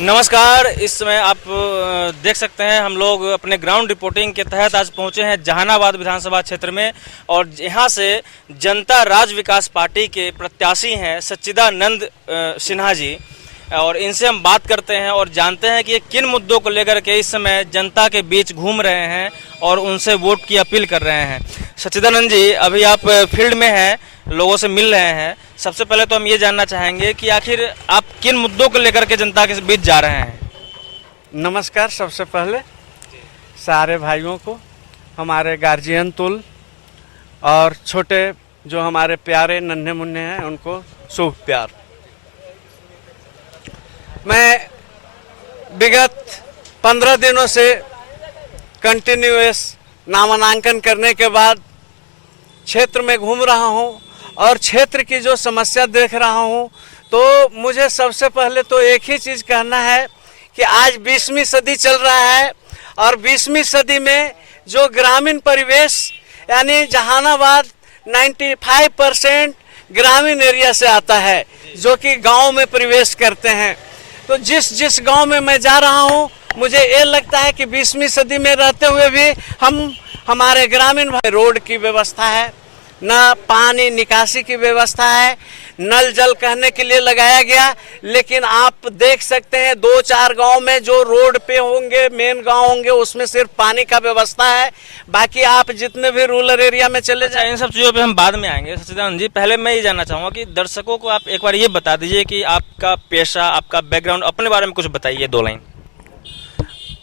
नमस्कार। इस समय आप देख सकते हैं हम लोग अपने ग्राउंड रिपोर्टिंग के तहत आज पहुंचे हैं जहानाबाद विधानसभा क्षेत्र में और यहाँ से जनता राज विकास पार्टी के प्रत्याशी हैं सच्चिदानंद सिन्हा जी और इनसे हम बात करते हैं और जानते हैं कि ये किन मुद्दों को लेकर के इस समय जनता के बीच घूम रहे हैं और उनसे वोट की अपील कर रहे हैं। सच्चिदानंद जी, अभी आप फील्ड में हैं, लोगों से मिल रहे हैं। सबसे पहले तो हम ये जानना चाहेंगे कि आखिर आप किन मुद्दों को लेकर के जनता के बीच जा रहे हैं। नमस्कार। सबसे पहले सारे भाइयों को, हमारे गार्जियन तुल और छोटे जो हमारे प्यारे नन्हे मुन्ने हैं उनको शुभ प्यार। मैं विगत 15 दिनों से कंटिन्यूअस नामांकन करने के बाद क्षेत्र में घूम रहा हूं और क्षेत्र की जो समस्या देख रहा हूं, तो मुझे सबसे पहले तो एक ही चीज़ कहना है कि आज 20वीं सदी चल रहा है और 20वीं सदी में जो ग्रामीण परिवेश यानी जहानाबाद 95% ग्रामीण एरिया से आता है जो कि गांव में प्रवेश करते हैं। तो जिस गांव में मैं जा रहा हूं, मुझे ये लगता है कि 20वीं सदी में रहते हुए भी हमारे ग्रामीण भाई रोड की व्यवस्था है, न पानी निकासी की व्यवस्था है, नल जल कहने के लिए लगाया गया, लेकिन आप देख सकते हैं 2-4 गांव में जो रोड पे होंगे, मेन गांव होंगे, उसमें सिर्फ पानी का व्यवस्था है। बाकी आप जितने भी रूरल एरिया में चले जाए, इन सब चीज़ों पे हम बाद में आएंगे। सच्चिदानंद जी, पहले मैं ये जानना चाहूँगा कि दर्शकों को आप एक बार ये बता दीजिए कि आपका पेशा, आपका बैकग्राउंड, अपने बारे में कुछ बताइए 2 लाइन।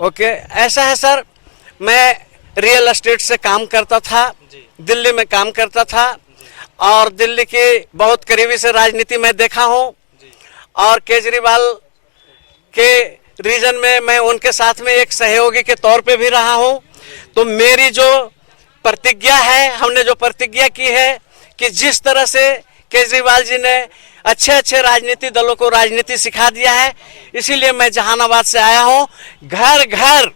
ओके, ऐसा है सर, मैं रियल एस्टेट से काम करता था, दिल्ली में काम करता था और दिल्ली की बहुत करीबी से राजनीति में देखा हूं और केजरीवाल के रीजन में मैं उनके साथ में एक सहयोगी के तौर पे भी रहा हूं। तो मेरी जो प्रतिज्ञा है, हमने जो प्रतिज्ञा की है कि जिस तरह से केजरीवाल जी ने अच्छे राजनीति दलों को राजनीति सिखा दिया है, इसीलिए मैं जहानाबाद से आया हूं। घर घर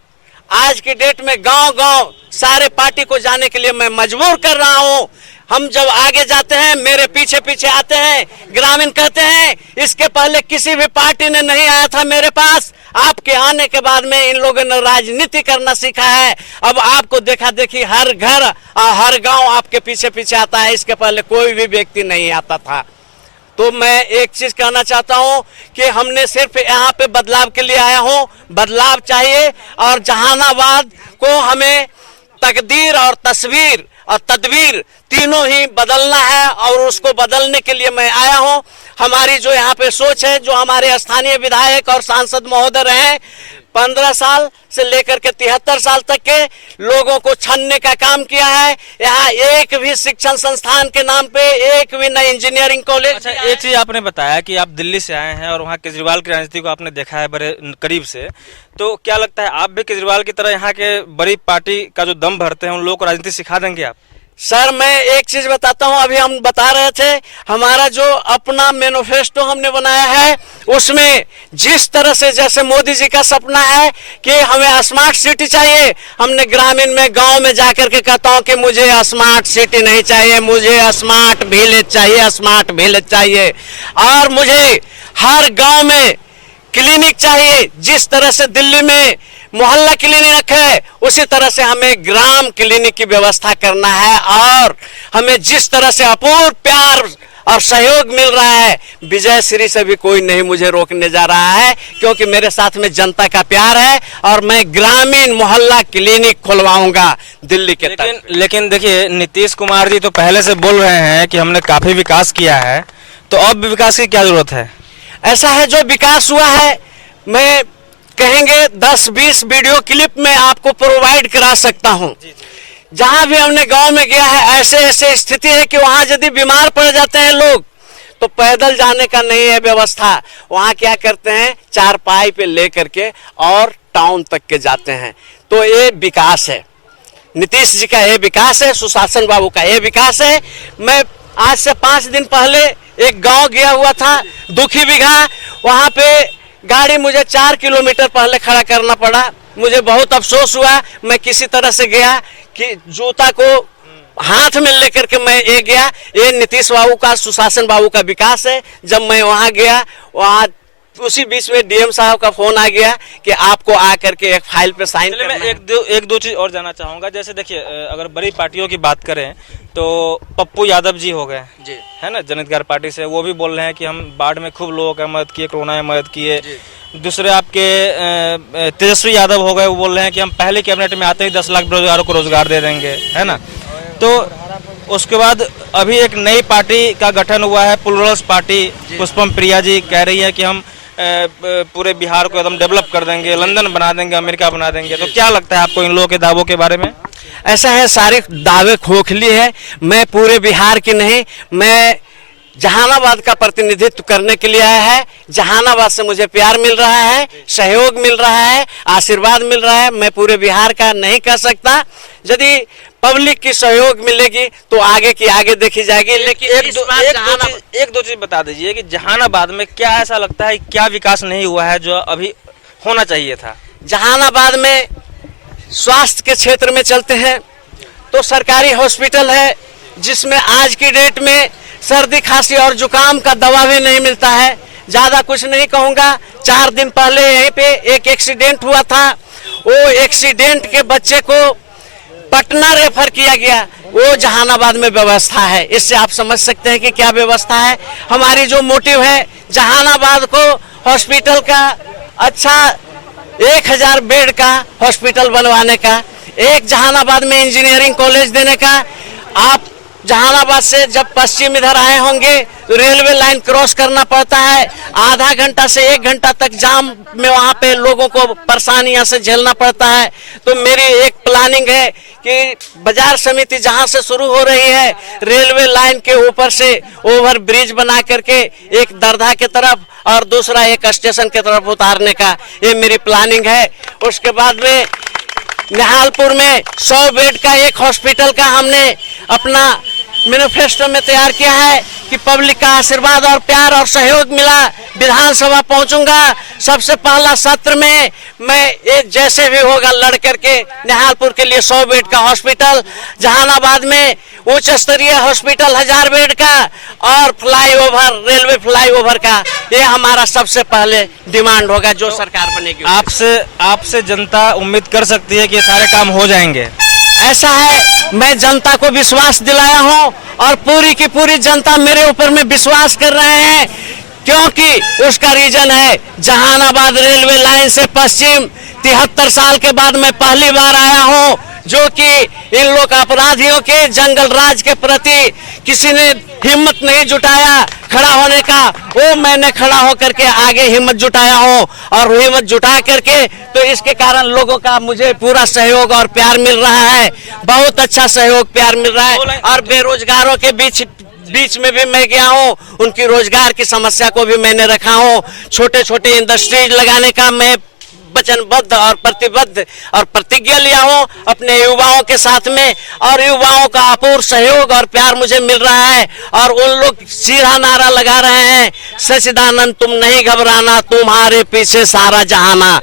आज की डेट में गांव सारे पार्टी को जाने के लिए मैं मजबूर कर रहा हूं। हम जब आगे जाते हैं, मेरे पीछे आते हैं, ग्रामीण कहते हैं इसके पहले किसी भी पार्टी ने नहीं आया था मेरे पास, आपके आने के बाद में इन लोगों ने राजनीति करना सीखा है। अब आपको देखा देखी हर घर और हर गांव आपके पीछे आता है, इसके पहले कोई भी व्यक्ति नहीं आता था। तो मैं एक चीज कहना चाहता हूं कि हमने सिर्फ यहाँ पे बदलाव के लिए आया हूं, बदलाव चाहिए और जहानाबाद को हमें तकदीर और तस्वीर और तदबीर तीनों ही बदलना है और उसको बदलने के लिए मैं आया हूं। हमारी जो यहाँ पे सोच है, जो हमारे स्थानीय विधायक और सांसद महोदय रहे 15 साल से लेकर के 73 साल तक के लोगों को छानने का काम किया है। यहाँ एक भी शिक्षण संस्थान के नाम पे एक भी नई इंजीनियरिंग कॉलेज। अच्छा, एक चीज आपने बताया कि आप दिल्ली से आए हैं और वहाँ केजरीवाल की राजनीति को आपने देखा है बड़े करीब से, तो क्या लगता है आप भी केजरीवाल की तरह यहाँ के बड़ी पार्टी का जो दम भरते हैं उन लोगों को राजनीति सिखा देंगे आप? सर, मैं एक चीज बताता हूं, अभी हम बता रहे थे हमारा जो अपना मैनिफेस्टो हमने बनाया है, उसमें जिस तरह से जैसे मोदी जी का सपना है कि हमें स्मार्ट सिटी चाहिए, हमने ग्रामीण में गांव में जाकर के कहता हूं कि मुझे स्मार्ट सिटी नहीं चाहिए, मुझे स्मार्ट विलेज चाहिए, स्मार्ट विलेज चाहिए। और मुझे हर गाँव में क्लिनिक चाहिए, जिस तरह से दिल्ली में मोहल्ला क्लिनिक है उसी तरह से हमें ग्राम क्लिनिक की व्यवस्था करना है। और हमें जिस तरह से अपूर्व प्यार और सहयोग मिल रहा है, विजय श्री से भी कोई नहीं मुझे रोकने जा रहा है, क्योंकि मेरे साथ में जनता का प्यार है और मैं ग्रामीण मोहल्ला क्लिनिक खुलवाऊंगा दिल्ली के तक। लेकिन देखिए, नीतीश कुमार जी तो पहले से बोल रहे हैं कि हमने काफी विकास किया है, तो अब विकास की क्या जरूरत है? ऐसा है, जो विकास हुआ है मैं कहेंगे 10-20 वीडियो क्लिप में आपको प्रोवाइड करा सकता हूं। जहां भी हमने गांव में गया है, ऐसे स्थिति है कि वहां यदि बीमार पड़ जाते हैं लोग तो पैदल जाने का नहीं है व्यवस्था। वहां क्या करते हैं, 4 पाई पे लेकर के और टाउन तक के जाते हैं। तो ये विकास है, नीतीश जी का ये विकास है, सुशासन बाबू का ये विकास है। मैं आज से 5 दिन पहले एक गांव गया हुआ था, दुखी बिघा, वहां पे गाड़ी मुझे 4 किलोमीटर पहले खड़ा करना पड़ा। मुझे बहुत अफसोस हुआ। मैं किसी तरह से गया कि जूता को हाथ में लेकर के मैं ये गया। ये नीतीश बाबू का, सुशासन बाबू का विकास है। जब मैं वहां गया, वहां उसी बीच में डीएम साहब का फोन आ गया कि आपको आकर के एक फाइल पे साइन चलिए, करना मैं है। एक दो चीज और जानना चाहूंगा। जैसे देखिए, अगर बड़ी पार्टियों की बात करें तो पप्पू यादव जी हो गए जी है ना, जनहितकार पार्टी से, वो भी बोल रहे हैं कि हम बाढ़ में खूब लोगों का मदद किए, कोरोना में मदद किए। दूसरे आपके तेजस्वी यादव हो गए, वो बोल रहे हैं कि हम पहले कैबिनेट में आते ही 10 लाख बेरोजगारों को रोजगार दे देंगे, है ना। तो उसके बाद अभी एक नई पार्टी का गठन हुआ है, प्लुरल्स पार्टी। पुष्पम प्रिया जी कह रही है कि हम पूरे बिहार को एकदम डेवलप कर देंगे, लंदन बना देंगे, अमेरिका बना देंगे। तो क्या लगता है आपको इन लोगों के दावों के बारे में? ऐसा है, सारे दावे खोखली है। मैं पूरे बिहार की नहीं, मैं जहानाबाद का प्रतिनिधित्व करने के लिए आया है। जहानाबाद से मुझे प्यार मिल रहा है, सहयोग मिल रहा है, आशीर्वाद मिल रहा है। मैं पूरे बिहार का नहीं कह सकता। यदि पब्लिक की सहयोग मिलेगी तो आगे की आगे देखी जाएगी। लेकिन एक दो चीज बता दीजिए कि जहानाबाद में क्या ऐसा लगता है, क्या विकास नहीं हुआ है जो अभी होना चाहिए था? जहानाबाद में स्वास्थ्य के क्षेत्र में चलते हैं तो सरकारी हॉस्पिटल है, जिसमें आज की डेट में सर्दी खांसी और जुकाम का दवा भी नहीं मिलता है। ज्यादा कुछ नहीं कहूंगा। 4 दिन पहले यहीं पे एक एक्सीडेंट हुआ था। वो एक्सीडेंट के बच्चे को पटना रेफर किया गया। वो जहानाबाद में व्यवस्था है। इससे आप समझ सकते हैं कि क्या व्यवस्था है। हमारी जो मोटिव है जहानाबाद को हॉस्पिटल का अच्छा 1000 बेड का हॉस्पिटल बनवाने का, एक जहानाबाद में इंजीनियरिंग कॉलेज देने का। आप जहानाबाद से जब पश्चिम इधर आए होंगे तो रेलवे लाइन क्रॉस करना पड़ता है। आधा घंटा से 1 घंटा तक जाम में वहां पे लोगों को परेशानियां से झेलना पड़ता है। तो मेरी एक प्लानिंग है कि बाजार समिति जहां से शुरू हो रही है, रेलवे लाइन के ऊपर से ओवर ब्रिज बना करके एक दरधा की तरफ और दूसरा एक स्टेशन की तरफ उतारने का, ये मेरी प्लानिंग है। उसके बाद में निहालपुर में 100 बेड का एक हॉस्पिटल का हमने अपना मैनिफेस्टो में तैयार किया है कि पब्लिक का आशीर्वाद और प्यार और सहयोग मिला विधानसभा पहुंचूंगा। सबसे पहला सत्र में मैं ये जैसे भी होगा लड़ करके निहालपुर के लिए 100 बेड का हॉस्पिटल, जहानाबाद में उच्च स्तरीय हॉस्पिटल 1000 बेड का और फ्लाईओवर, रेलवे फ्लाईओवर का, ये हमारा सबसे पहले डिमांड होगा जो सरकार बनेगी। आपसे जनता उम्मीद कर सकती है कि ये सारे काम हो जाएंगे? ऐसा है, मैं जनता को विश्वास दिलाया हूं और पूरी की पूरी जनता मेरे ऊपर में विश्वास कर रहे हैं, क्योंकि उसका रीजन है जहानाबाद रेलवे लाइन से पश्चिम 73 साल के बाद मैं पहली बार आया हूं, जो कि इन लोग अपराधियों के जंगल राज के प्रति किसी ने हिम्मत नहीं जुटाया खड़ा होने का, वो मैंने खड़ा होकर के आगे हिम्मत जुटाया हूँ। और हिम्मत जुटा करके तो इसके कारण लोगों का मुझे पूरा सहयोग और प्यार मिल रहा है, बहुत अच्छा सहयोग प्यार मिल रहा है। और बेरोजगारों के बीच में भी मैं गया हूँ, उनकी रोजगार की समस्या को भी मैंने रखा हूँ। छोटे छोटे इंडस्ट्रीज लगाने का मैं वचनबद्ध और प्रतिबद्ध और प्रतिज्ञा लिया हूँ अपने युवाओं के साथ में, और युवाओं का अपूर्व सहयोग और प्यार मुझे मिल रहा है। और उन लोग सीधा नारा लगा रहे हैं, सचिदानंद तुम नहीं घबराना, तुम्हारे पीछे सारा जहाना।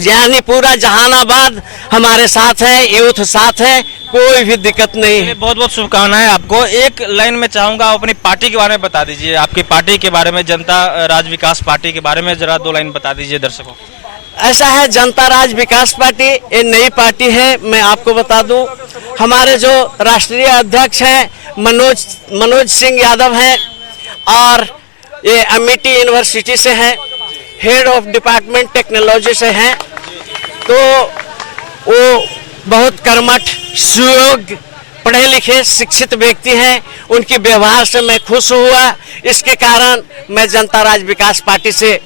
यानी पूरा जहानाबाद हमारे साथ है, यूथ साथ है, कोई भी दिक्कत नहीं है। बहुत बहुत शुभकामनाएं आपको। एक लाइन में चाहूंगा अपनी पार्टी के बारे में बता दीजिए, आपकी पार्टी के बारे में, जनता राज विकास पार्टी के बारे में जरा 2 लाइन बता दीजिए दर्शकों। ऐसा है, जनता राज विकास पार्टी ये नई पार्टी है। मैं आपको बता दूं, हमारे जो राष्ट्रीय अध्यक्ष हैं मनोज सिंह यादव हैं, और ये अमेठी यूनिवर्सिटी से हैं, हेड ऑफ डिपार्टमेंट टेक्नोलॉजी से हैं। तो वो बहुत कर्मठ, सुयोग्य, पढ़े लिखे, शिक्षित व्यक्ति हैं। उनके व्यवहार से मैं खुश हुआ। इसके कारण मैं जनता राज विकास पार्टी से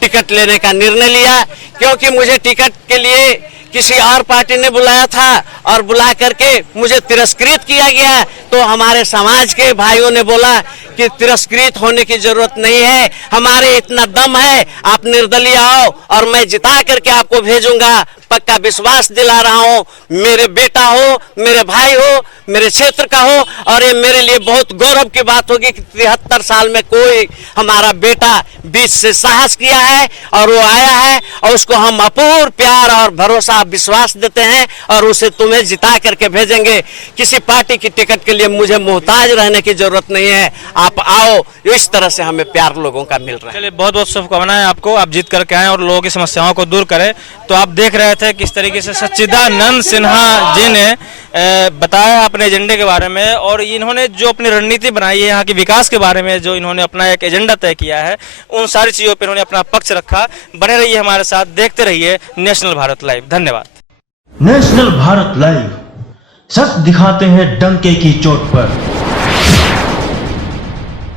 टिकट लेने का निर्णय लिया, क्योंकि मुझे टिकट के लिए किसी और पार्टी ने बुलाया था और बुला करके मुझे तिरस्कृत किया गया। तो हमारे समाज के भाइयों ने बोला कि तिरस्कृत होने की जरूरत नहीं है, हमारे इतना दम है, आप निर्दलीय आओ और मैं जिता करके आपको भेजूंगा पक्का विश्वास दिला रहा हूँ, मेरे बेटा हो, मेरे भाई हो, मेरे क्षेत्र का हो, और ये मेरे लिए बहुत गौरव की बात होगी कि 73 साल में कोई हमारा बेटा बीच से साहस किया है और वो आया है, और उसको हम अपूर्व प्यार और भरोसा विश्वास देते हैं और उसे तुम्हें जिता करके भेजेंगे। किसी पार्टी की टिकट के लिए मुझे मोहताज रहने की जरूरत नहीं है, आप आओ, इस तरह से हमें प्यार लोगों का मिल रहा है। चलिए, बहुत बहुत शुभकामनाएं आपको, आप जीत करके आएँ और लोगों की समस्याओं को दूर करें। तो आप देख रहे थे किस तरीके से सच्चिदानंद सिन्हा जी ने बताया अपने एजेंडे के बारे में, और इन्होंने जो अपनी रणनीति बनाई है यहाँ के विकास के बारे में, जो इन्होंने अपना एक एजेंडा तय किया है, उन सारी चीज़ों पर इन्होंने अपना पक्ष रखा। बने रहिए हमारे साथ, देखते रहिए नेशनल भारत लाइव। धन्यवाद। नेशनल भारत लाइव, सच दिखाते हैं डंके की चोट पर।